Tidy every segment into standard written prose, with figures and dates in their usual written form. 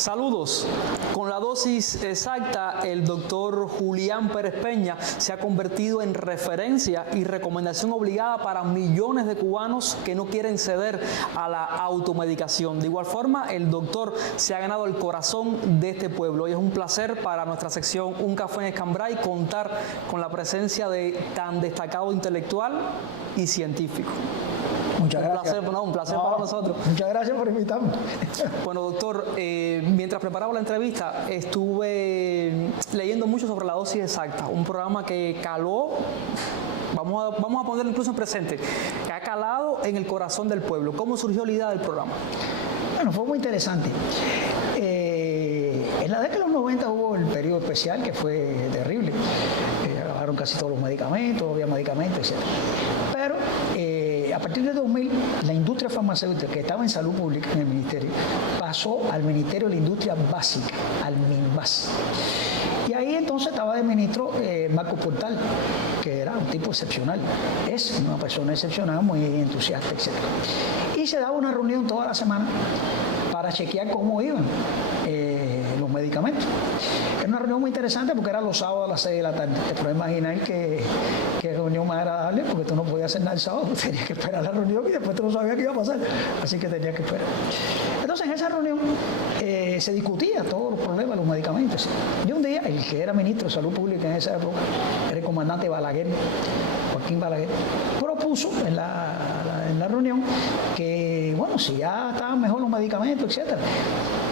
Saludos. Con la dosis exacta, el doctor Julián Pérez Peña se ha convertido en referencia y recomendación obligada para millones de cubanos que no quieren ceder a la automedicación. De igual forma, el doctor se ha ganado el corazón de este pueblo. Y es un placer para nuestra sección Un Café en Escambray contar con la presencia de tan destacado intelectual y científico. Muchas gracias. Un placer para nosotros. Muchas gracias por invitarme. Bueno, doctor, mientras preparaba la entrevista, estuve leyendo mucho sobre la dosis exacta, un programa que caló, vamos a ponerlo incluso en presente, que ha calado en el corazón del pueblo. ¿Cómo surgió la idea del programa? Bueno, fue muy interesante. En la década de los 90 hubo el periodo especial que fue terrible. Acabaron casi todos los medicamentos, había medicamentos, etc. Pero a partir de 2000, la industria farmacéutica que estaba en salud pública en el ministerio pasó al Ministerio de la Industria Básica, al MINBAS. Y ahí entonces estaba de ministro Marco Portal, que era un tipo excepcional. Es una persona excepcional, muy entusiasta, etc. Y se daba una reunión toda la semana para chequear cómo iban los medicamentos. Era una reunión muy interesante porque era los sábados a las 6 de la tarde. Te puedes imaginar que reunión más agradable, porque tú no podías hacer nada el sábado, tenías que esperar la reunión y después tú no sabías qué iba a pasar, así que tenías que esperar. Entonces en esa reunión se discutía todos los problemas de los medicamentos. Y un día, el que era ministro de Salud Pública en esa época, era el comandante Balaguer, Joaquín Balaguer, propuso en la reunión que, bueno, si ya estaban mejor los medicamentos, etc.,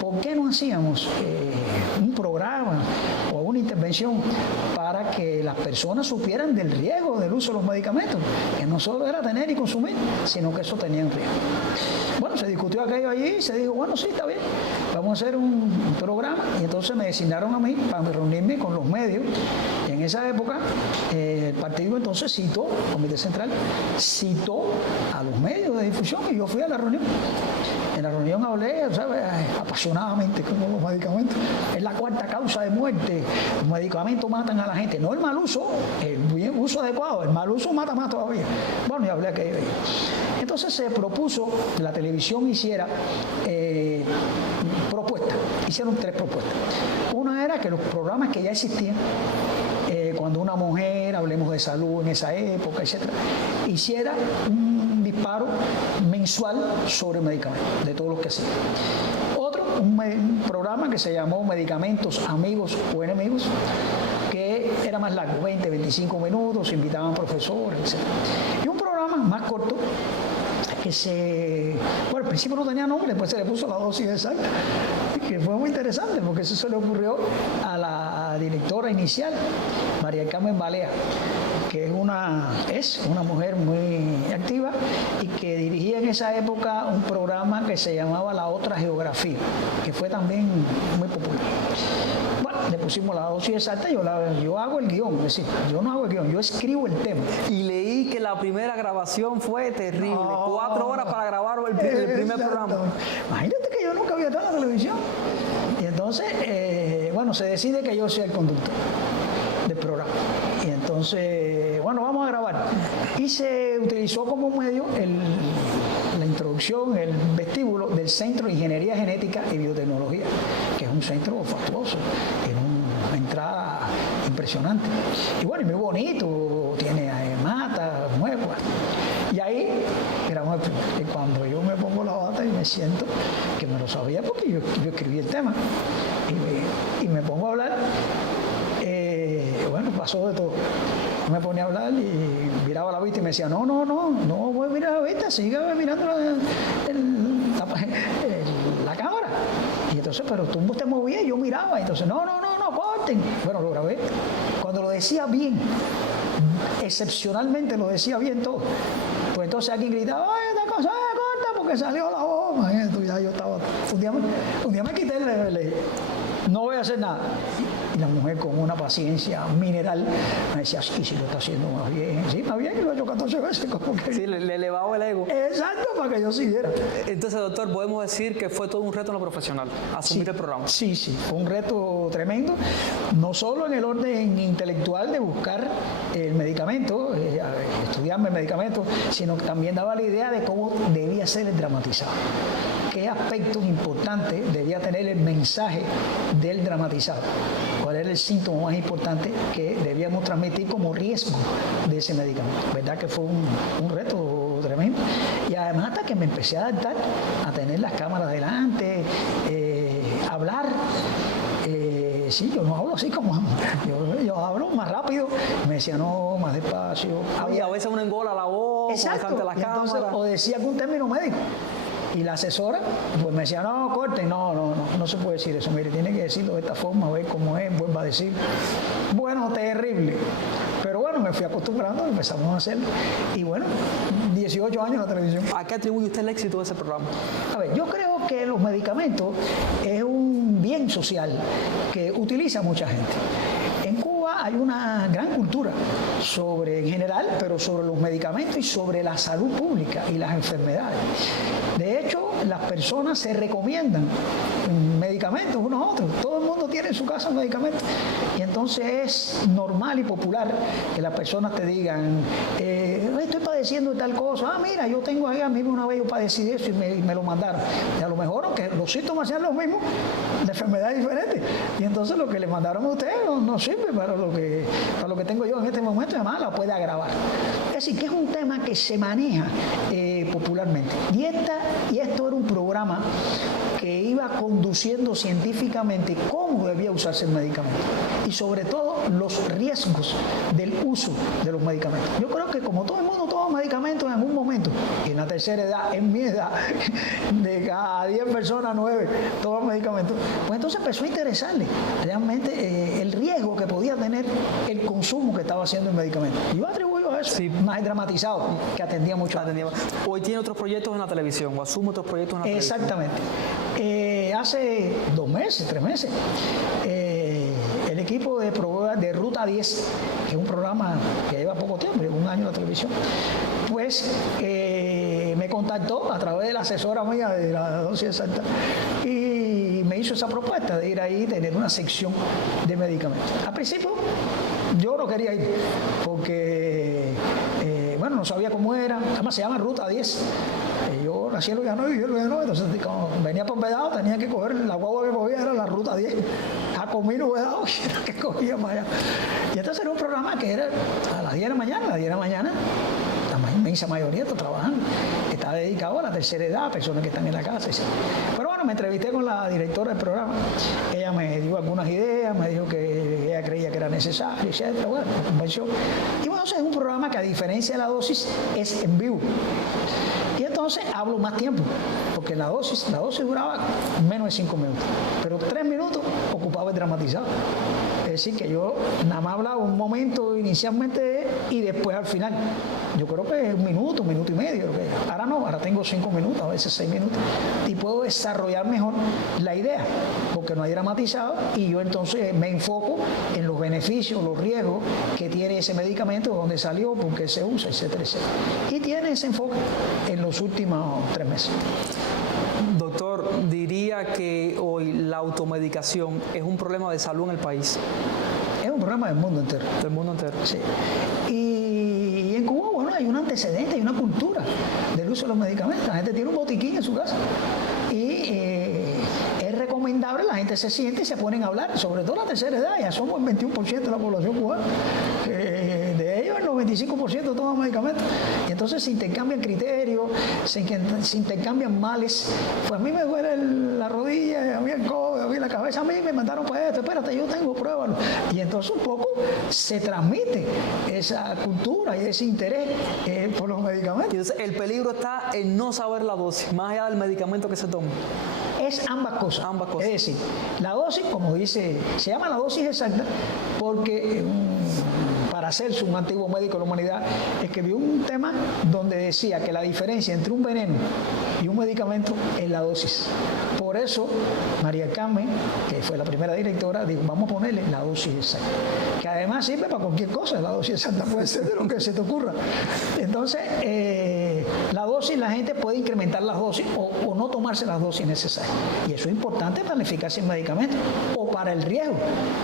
¿por qué no hacíamos un programa o una intervención para que las personas supieran del riesgo del uso de los medicamentos? Que no solo era tener y consumir, sino que eso tenía un riesgo. Bueno, se discutió aquello allí y se dijo, bueno, sí, está bien, vamos a hacer un programa. Y entonces me designaron a mí para reunirme con los medios. Y en esa época, el partido entonces citó, el Comité Central, citó a los medios de difusión y yo fui a la reunión. En la reunión hablé, ¿sabes?, apasionadamente con los medicamentos. Es la cuarta causa de muerte. Los medicamentos matan a la gente. No el mal uso, el buen uso adecuado. El mal uso mata más todavía. Bueno, y hablé aquello. Entonces se propuso que la televisión hiciera propuestas. Hicieron 3 propuestas. Una era que los programas que ya existían, cuando una mujer, hablemos de salud en esa época, etc., hiciera un disparo mensual sobre medicamentos, de todos los que hacían. Otro, un programa que se llamó Medicamentos, Amigos o Enemigos, que era más largo, 20, 25 minutos, invitaban profesores, etc. Y un programa más corto, que bueno, al principio no tenía nombre, después se le puso la dosis exacta, que fue muy interesante porque eso se le ocurrió a la directora inicial, María del Carmen Balea, que es una mujer muy activa y que dirigía en esa época un programa que se llamaba La Otra Geografía, que fue también muy popular. Bueno, le pusimos la dosis exacta, yo hago el guión, es decir, yo no hago el guión, yo escribo el tema. Y leí que la primera grabación fue terrible, 4 horas para grabar el primer programa. Imagínate que yo nunca había estado en la televisión. Y entonces, bueno, se decide que yo sea el conductor del programa. Y entonces, bueno, vamos a grabar. Y se utilizó como medio la introducción, el vestíbulo del Centro de Ingeniería Genética y Biotecnología, que es un centro fastuoso, tiene una entrada impresionante. Y bueno, y muy bonito, tiene matas, muebles. Y ahí grabamos el primero. Y cuando yo me pongo la bata y me siento, que me lo sabía porque yo escribí el tema, y me pongo a hablar, bueno, pasó de todo. Me ponía a hablar y miraba la vista y me decía, no voy a mirar la vista, sigue mirando la cámara. Y entonces, pero tú te movías y yo miraba, y entonces, no, corten. Bueno, lo grabé. Cuando lo decía bien, excepcionalmente lo decía bien todo, pues entonces alguien gritaba, ¡ay, esta cosa corta porque salió la voz! Imagínate, ya yo estaba, un día me quité y le dije, no voy a hacer nada. Y la mujer, con una paciencia mineral, me decía, sí, lo está haciendo más bien. Sí, más bien, y lo he hecho 14 veces. Como que... Sí, le elevaba el ego. Exacto, para que yo siguiera. Entonces, doctor, podemos decir que fue todo un reto en lo profesional, asumir el programa. Sí, fue un reto tremendo, no solo en el orden intelectual de buscar el medicamento, estudiarme el medicamento, sino que también daba la idea de cómo debía ser el dramatizado. qué aspectos importantes debía tener el mensaje del dramatizado, cuál era el síntoma más importante que debíamos transmitir como riesgo de ese medicamento. ¿Verdad que fue un reto tremendo? Y además hasta que me empecé a adaptar a tener las cámaras delante, hablar. Sí, yo no hablo así como yo hablo más rápido. Me decía, no, más despacio. Y a veces uno engola la voz, exacto, de la cámara. O decía algún término médico. Y la asesora, pues me decía, no, corte, no se puede decir eso. Mire, tiene que decirlo de esta forma, a ver cómo es, vuelva a decir. Bueno, terrible. Pero bueno, me fui acostumbrando, empezamos a hacerlo. Y bueno, 18 años en la televisión. ¿A qué atribuye usted el éxito de ese programa? A ver, yo creo que los medicamentos es un bien social que utiliza mucha gente. En Cuba hay una gran cultura sobre, en general, pero sobre los medicamentos y sobre la salud pública y las enfermedades. De hecho, las personas se recomiendan medicamentos unos a otros. Todo el mundo tiene en su casa un medicamento. Y entonces es normal y popular que las personas te digan, estoy padeciendo de tal cosa. Ah, mira, yo tengo ahí, a mí una vez yo padecí de eso y me lo mandaron. Y a lo mejor, aunque los síntomas sean los mismos, la enfermedad es diferente. Y entonces lo que le mandaron a usted no sirve para lo que tengo yo en este momento, y además la puede agravar. Es decir, que es un tema que se maneja popularmente. Y esto era un programa que iba conduciendo científicamente cómo debía usarse el medicamento y sobre todo los riesgos del uso de los medicamentos. Yo creo que como todo el mundo toma medicamentos en algún momento, y en la tercera edad, en mi edad, de cada 10 personas, 9 toman medicamentos, pues entonces empezó a interesarle realmente el riesgo que podía tener el consumo que estaba haciendo el medicamento. Y yo atribuyo a eso, sí, más dramatizado, que atendía mucho. Hoy tiene otros proyectos en la televisión, o asume otros proyectos en la televisión. Exactamente. Hace 2 meses, 3 meses, el equipo de Ruta 10, que es un programa que lleva poco tiempo, lleva 1 año en la televisión, pues me contactó a través de la asesora mía de la dosis exacta y me hizo esa propuesta de ir ahí y tener una sección de medicamentos. Al principio yo no quería ir porque, bueno, no sabía cómo era, además se llama Ruta 10. Yo nací en Luyanó y viví en Luyanó, entonces como venía por Vedado, tenía que coger, la guagua que cogía era la Ruta 10, a Comino Vedado, y era que cogía para allá. Y entonces era un programa que era a las 10 de la mañana, la inmensa mayoría está trabajando, está dedicado a la tercera edad, a personas que están en la casa, etc. Pero bueno, me entrevisté con la directora del programa, ella me dio algunas ideas, me dijo que ella creía que era necesario, etc. Bueno, me convenció. Y bueno, es un programa que a diferencia de la dosis es en vivo. Y entonces hablo más tiempo, porque la dosis duraba menos de 5 minutos, pero 3 minutos ocupaba el dramatizado. Es decir, que yo nada más hablaba un momento inicialmente y después al final. Yo creo que es 1 minuto, 1 minuto y medio. Ahora no, ahora tengo 5 minutos, a veces 6 minutos. Y puedo desarrollar mejor la idea, porque no hay dramatizado y yo entonces me enfoco en los beneficios, los riesgos que tiene ese medicamento, dónde salió, por qué se usa, etcétera, etcétera. Y tiene ese enfoque en los últimos 3 meses. Doctor, diría que hoy la automedicación es un problema de salud en el país. Es un problema del mundo entero. Del mundo entero. Sí. Y en Cuba, bueno, hay un antecedente, hay una cultura del uso de los medicamentos. La gente tiene un botiquín en su casa. Y es recomendable, la gente se siente y se ponen a hablar, sobre todo la tercera edad, ya somos el 21% de la población cubana. De ellos el 95% toman medicamentos. Y entonces se intercambian criterios, se intercambian males. Pues a mí me duele la rodilla, a mí el codo, a mí la cabeza, a mí me mandaron para esto, espérate, yo tengo pruébalo. Y entonces un poco se transmite esa cultura y ese interés por los medicamentos. Entonces el peligro está en no saber la dosis, más allá del medicamento que se toma. Es ambas cosas. Ambas cosas. Es decir, la dosis, como dice, se llama la dosis exacta porque Paracelso, un antiguo médico de la humanidad, escribió un tema donde decía que la diferencia entre un veneno y un medicamento es la dosis. Por eso, María Carmen, que fue la primera directora, dijo, vamos a ponerle la dosis exacta. Que además sirve para cualquier cosa, la dosis exacta puede ser de lo que se te ocurra. Entonces, la dosis, la gente puede incrementar las dosis o no tomarse las dosis necesarias. Y eso es importante para la eficacia del medicamento o para el riesgo.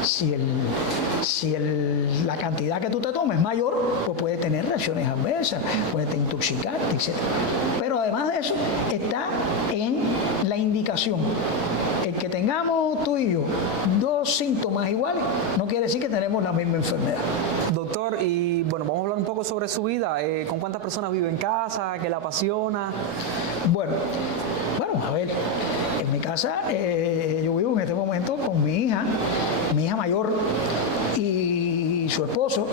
Si la cantidad que tú te tomes es mayor, pues puede tener reacciones adversas, puede intoxicarte, etc. Pero además de eso, está en indicación. El que tengamos tú y yo 2 síntomas iguales no quiere decir que tenemos la misma enfermedad. Doctor, y bueno, vamos a hablar un poco sobre su vida. ¿Con cuántas personas vive en casa? ¿Qué la apasiona? Bueno, a ver, en mi casa yo vivo en este momento con mi hija mayor y su esposo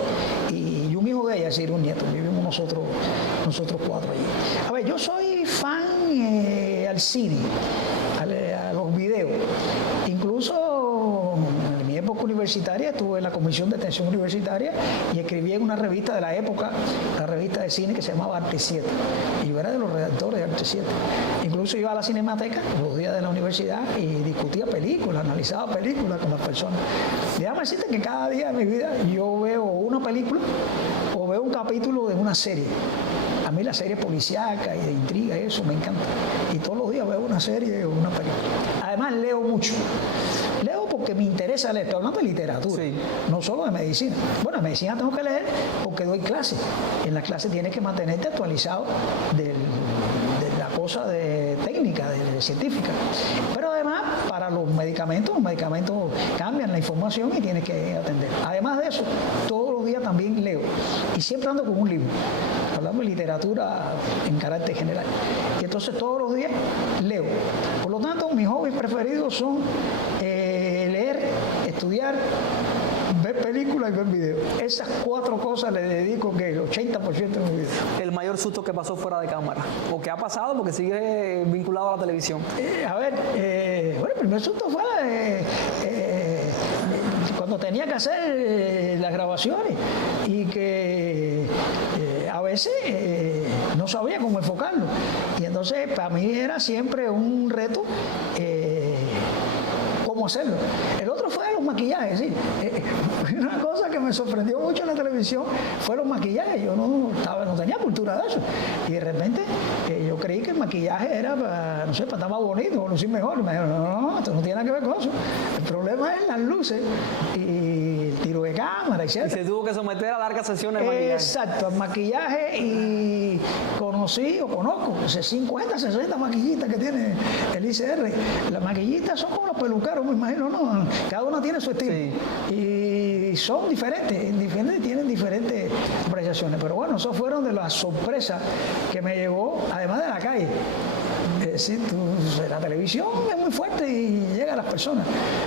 y un hijo de ella, es decir, un nieto. Vivimos nosotros 4 allí. A ver, yo soy fan al cine, a los videos. Incluso en mi época universitaria estuve en la Comisión de Extensión Universitaria y escribí en una revista de la época, la revista de cine que se llamaba Arte 7. Y yo era de los redactores de Arte 7. Incluso iba a la Cinemateca los días de la universidad y discutía películas, analizaba películas con las personas. Déjame decirte que cada día de mi vida yo veo una película o veo un capítulo de una serie. A mí la serie policíaca y de intriga, eso me encanta. Y todos los días veo una serie o una película. Además leo mucho. Leo porque me interesa leer, estoy hablando de literatura, sí, no solo de medicina. Bueno, en medicina tengo que leer porque doy clases. En la clase tienes que mantenerte actualizado de la cosa de técnica, de científica. Pero además, para los medicamentos cambian la información y tienes que atender. Además de eso, todos los días también leo. Y siempre ando con un libro. Hablamos de literatura en carácter general. Y entonces todos los días leo. Por lo tanto, mis hobbies preferidos son leer, estudiar, ver películas y ver videos. Esas 4 cosas le dedico que el 80% de mi vida. ¿El mayor susto que pasó fuera de cámara? ¿O que ha pasado porque sigue vinculado a la televisión? Bueno, el primer susto fue cuando tenía que hacer las grabaciones y que a veces no sabía cómo enfocarlo. Y entonces para mí era siempre un reto cómo hacerlo. El otro fue los maquillajes, sí. Una cosa que me sorprendió mucho en la televisión fue los maquillajes. Yo no tenía cultura de eso. Y de repente yo creí que el maquillaje era para, no sé, para estar más bonito o lucir mejor. Y me dijeron, no, esto no tiene nada que ver con eso. El problema es las luces y el tiro de cámara, etc. Y se tuvo que someter a largas sesiones de maquillaje. Exacto, al maquillaje, y conozco 50, 60 maquillistas que tiene el ICR. Las maquillistas son como los peluqueros, me imagino, ¿no? Cada una tiene su estilo. Sí. Y son diferentes, tienen diferentes apreciaciones. Pero bueno, esos fueron de las sorpresas que me llevó, además de la calle. La televisión es muy fuerte y llega a las personas.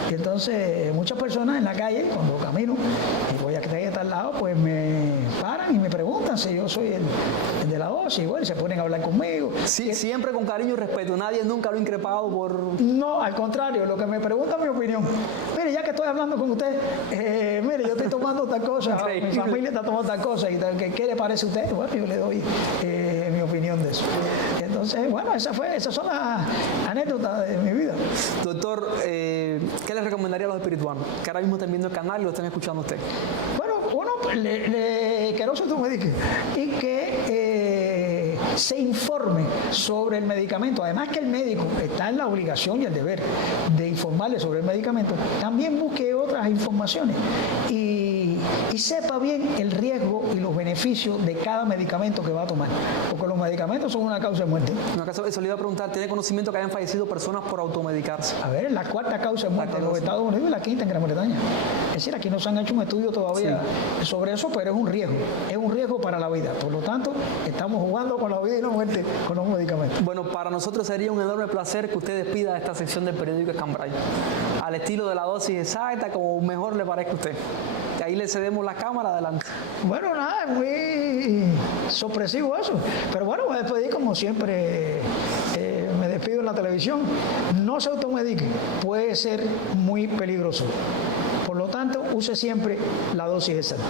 Y entonces muchas personas en la calle, cuando camino y voy a tal lado, pues me paran y me preguntan si yo soy el de la dosis. Y bueno, se ponen a hablar conmigo. Sí, siempre con cariño y respeto. Nadie nunca lo ha increpado por... No, al contrario, lo que me preguntan es mi opinión. Mire, ya que estoy hablando con usted, mire, yo estoy tomando tal cosa, mi familia está tomando tal cosa, y ¿qué le parece a usted? Bueno, yo le doy mi opinión de eso. Entonces, bueno, esas son las anécdotas de mi vida. Doctor, ¿qué le recomendaría a los espirituanos que ahora mismo estén viendo el canal y lo estén escuchando a usted? Bueno, uno, que no se automedique y que se informe sobre el medicamento. Además que el médico está en la obligación y el deber de informarle sobre el medicamento, también busque otras informaciones y sepa bien el riesgo y los beneficios de cada medicamento que va a tomar, porque los medicamentos son una causa de muerte. Eso le iba a preguntar, ¿tiene conocimiento que hayan fallecido personas por automedicarse? A ver, la 4ª causa de muerte en los Estados Unidos y la 5ª en Gran Bretaña. Es decir, aquí no se han hecho un estudio todavía sobre eso, pero es un riesgo para la vida. Por lo tanto, estamos jugando con la vida y la muerte con los medicamentos. Bueno, para nosotros sería un enorme placer que usted despida esta sección del periódico Escambray, al estilo de la dosis exacta, como mejor le parezca a usted. Y ahí le cedemos la cámara, adelante. Bueno, nada, es muy sorpresivo eso. Pero bueno, me despedí como siempre. Me despido en la televisión. No se automedique, puede ser muy peligroso. Por lo tanto, use siempre la dosis exacta.